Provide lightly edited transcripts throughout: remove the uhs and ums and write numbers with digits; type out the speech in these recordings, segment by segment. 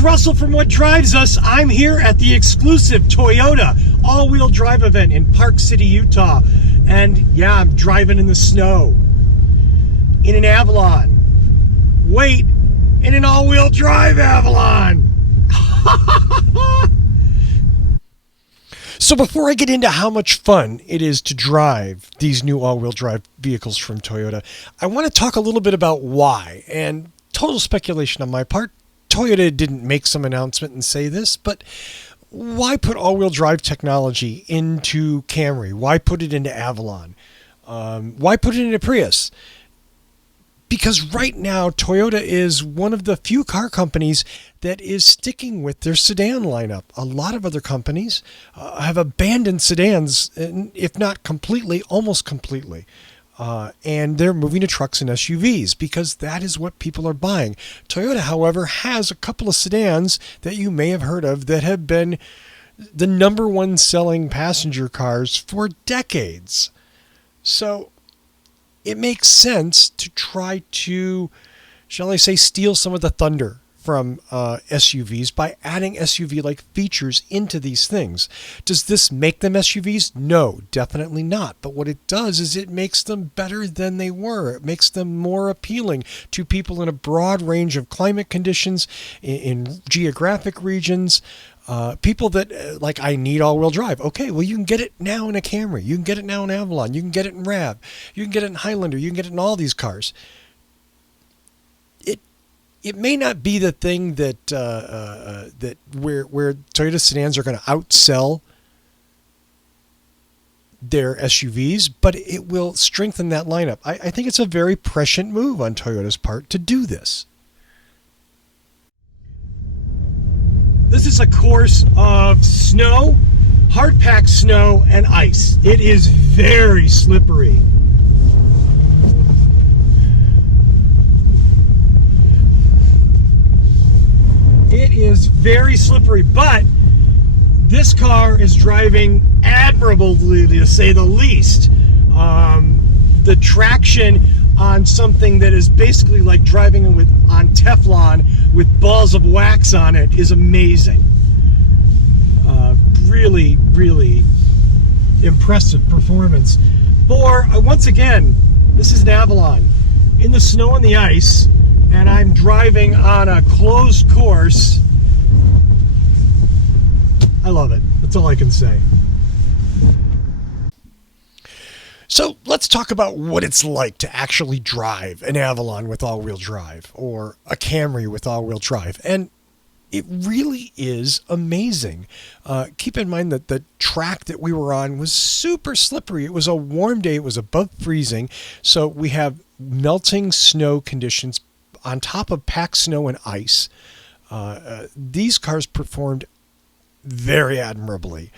it's Russell from What Drives Us. I'm here at the exclusive Toyota all-wheel drive event in Park City, Utah. And yeah, I'm driving in the snow in an Avalon. Wait, in an all-wheel drive Avalon. So before I get into how much fun it is to drive these new all-wheel drive vehicles from Toyota, I want to talk a little bit about why. And total speculation on my part. Toyota didn't make some announcement and say this, but why put all-wheel drive technology into Camry? Why put it into Avalon? Why put it into Prius? Because right now, Toyota is one of the few car companies that is sticking with their sedan lineup. A lot of other companies have abandoned sedans, if not completely, almost completely. And they're moving to trucks and SUVs because that is what people are buying. Toyota, however, has a couple of sedans that you may have heard of that have been the number one selling passenger cars for decades. So it makes sense to try to, shall I say, steal some of the thunder from SUVs by adding SUV-like features into these things. Does this make them SUVs? No, definitely not. But what it does is it makes them better than they were. It makes them more appealing to people in a broad range of climate conditions, in geographic regions. People that, like, I need all-wheel drive. Okay, well, you can get it now in a Camry. You can get it now in Avalon. You can get it in RAV. You can get it in Highlander. You can get it in all these cars. It may not be the thing that where Toyota sedans are going to outsell their SUVs, but it will strengthen that lineup. I think it's a very prescient move on Toyota's part to do this. This is a course of snow, hard-packed snow, and ice. It is very slippery. It is very slippery, but this car is driving admirably, to say the least. The traction on something that is basically like driving on Teflon with balls of wax on it is amazing. Really, really impressive performance. Once again, this is an Avalon in the snow and the ice, and I'm driving on a closed course. I love it. That's all I can say. So let's talk about what it's like to actually drive an Avalon with all-wheel drive or a Camry with all-wheel drive. And it really is amazing. Keep in mind that the track that we were on was super slippery. It was a warm day. It was above freezing. So we have melting snow conditions on top of packed snow and ice. These cars performed very admirably.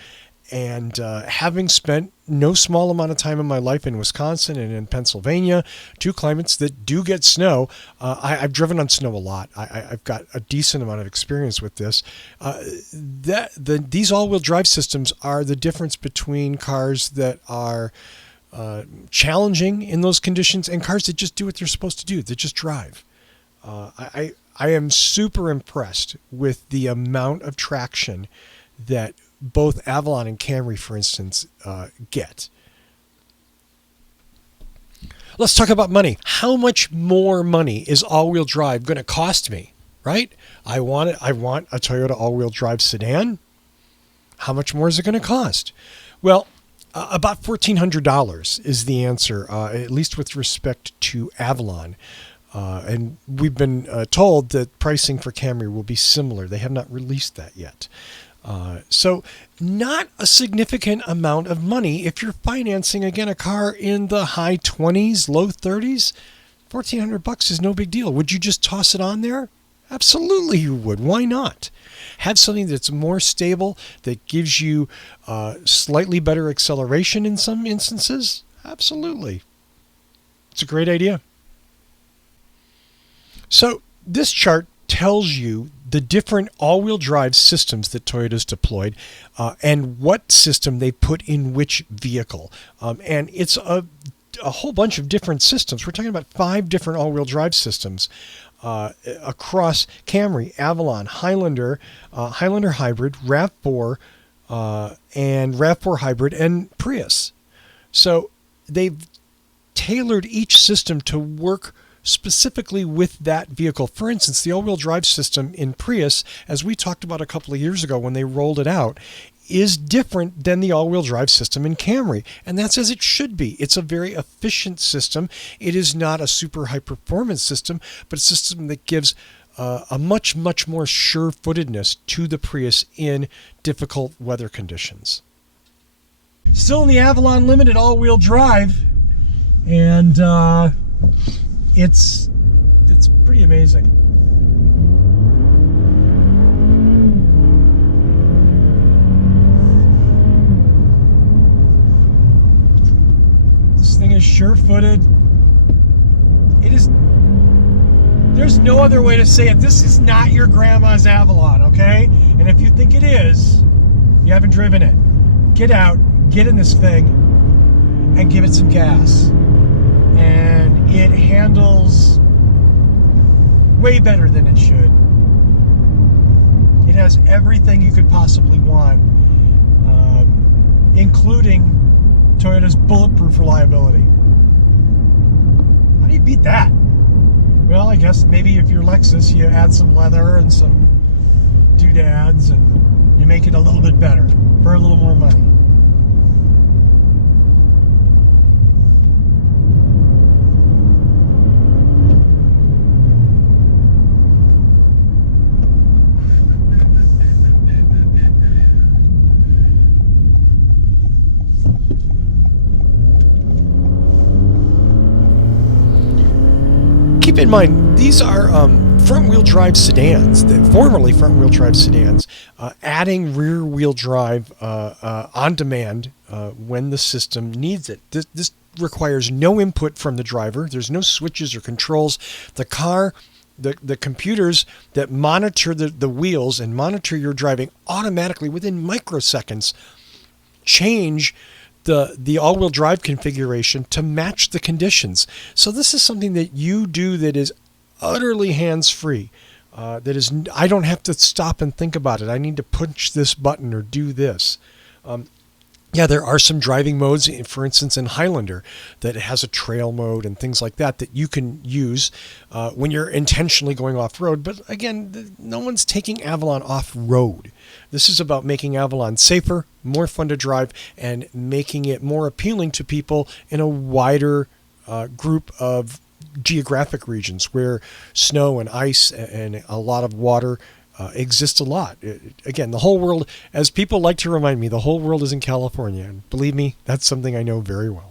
And having spent no small amount of time in my life in Wisconsin and in Pennsylvania, two climates that do get snow, I've driven on snow a lot. I've got a decent amount of experience with this. These all-wheel drive systems are the difference between cars that are challenging in those conditions and cars that just do what they're supposed to do. They just drive. I am super impressed with the amount of traction that both Avalon and Camry, for instance, get. Let's talk about money. How much more money is all-wheel drive going to cost me, right? I want a Toyota all-wheel drive sedan. How much more is it going to cost? Well, about $1,400 is the answer, at least with respect to Avalon. And we've been told that pricing for Camry will be similar. They have not released that yet. So not a significant amount of money if you're financing, again, a car in the high 20s, low 30s. $1,400 is no big deal. Would you just toss it on there? Absolutely you would. Why not? Have something that's more stable, that gives you slightly better acceleration in some instances? Absolutely. It's a great idea. So this chart tells you the different all-wheel drive systems that Toyota's deployed and what system they put in which vehicle. And it's a a whole bunch of different systems. We're talking about 5 different all-wheel drive systems across Camry, Avalon, Highlander, Highlander Hybrid, RAV4, and RAV4 Hybrid, and Prius. So they've tailored each system to work specifically with that vehicle. For instance, the all-wheel drive system in Prius, as we talked about a couple of years ago when they rolled it out, is different than the all-wheel drive system in Camry, and that's as it should be. It's a very efficient system. It is not a super high-performance system, but a system that gives a much more sure-footedness to the Prius in difficult weather conditions. Still in the Avalon Limited all-wheel drive, and it's pretty amazing. This thing is sure-footed. It is. There's no other way to say it. This is not your grandma's Avalon, okay? And if you think it is, you haven't driven it. Get out, get in this thing, and give it some gas. And it handles way better than it should. It has everything you could possibly want, including Toyota's bulletproof reliability. How do you beat that? Well, I guess maybe if you're Lexus, you add some leather and some doodads and you make it a little bit better for a little more money. Keep in mind, these are front-wheel drive sedans, formerly front-wheel drive sedans, adding rear-wheel drive on demand when the system needs it. This requires no input from the driver. There's no switches or controls. The car, the computers that monitor the wheels and monitor your driving automatically within microseconds change the all-wheel drive configuration to match the conditions. So this is something that you do that is utterly hands-free. I don't have to stop and think about it. I need to punch this button or do this. Yeah, there are some driving modes, for instance, in Highlander, that has a trail mode and things like that you can use when you're intentionally going off-road. But again, no one's taking Avalon off-road. This is about making Avalon safer, more fun to drive, and making it more appealing to people in a wider group of geographic regions where snow and ice and a lot of water exist a lot. Again, the whole world, as people like to remind me, the whole world is in California. And believe me, that's something I know very well.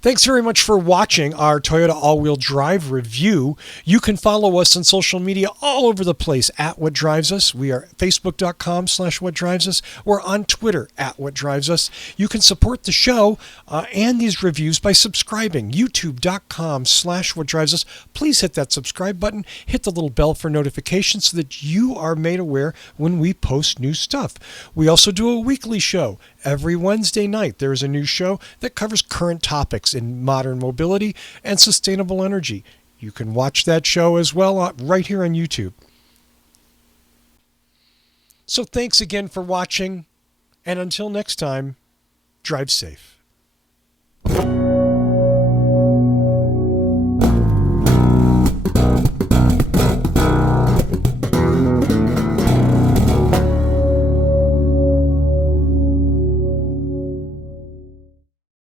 Thanks very much for watching our Toyota all-wheel drive review. You can follow us on social media all over the place at What Drives Us. We are facebook.com/What Drives Us. We're on Twitter at What Drives Us. You can support the show and these reviews by subscribing. youtube.com/What Drives Us. Please hit that subscribe button. Hit the little bell for notifications so that you are made aware when we post new stuff. We also do a weekly show. Every Wednesday night, there is a new show that covers current topics in modern mobility and sustainable energy. You can watch that show as well right here on YouTube. So thanks again for watching, and until next time, drive safe.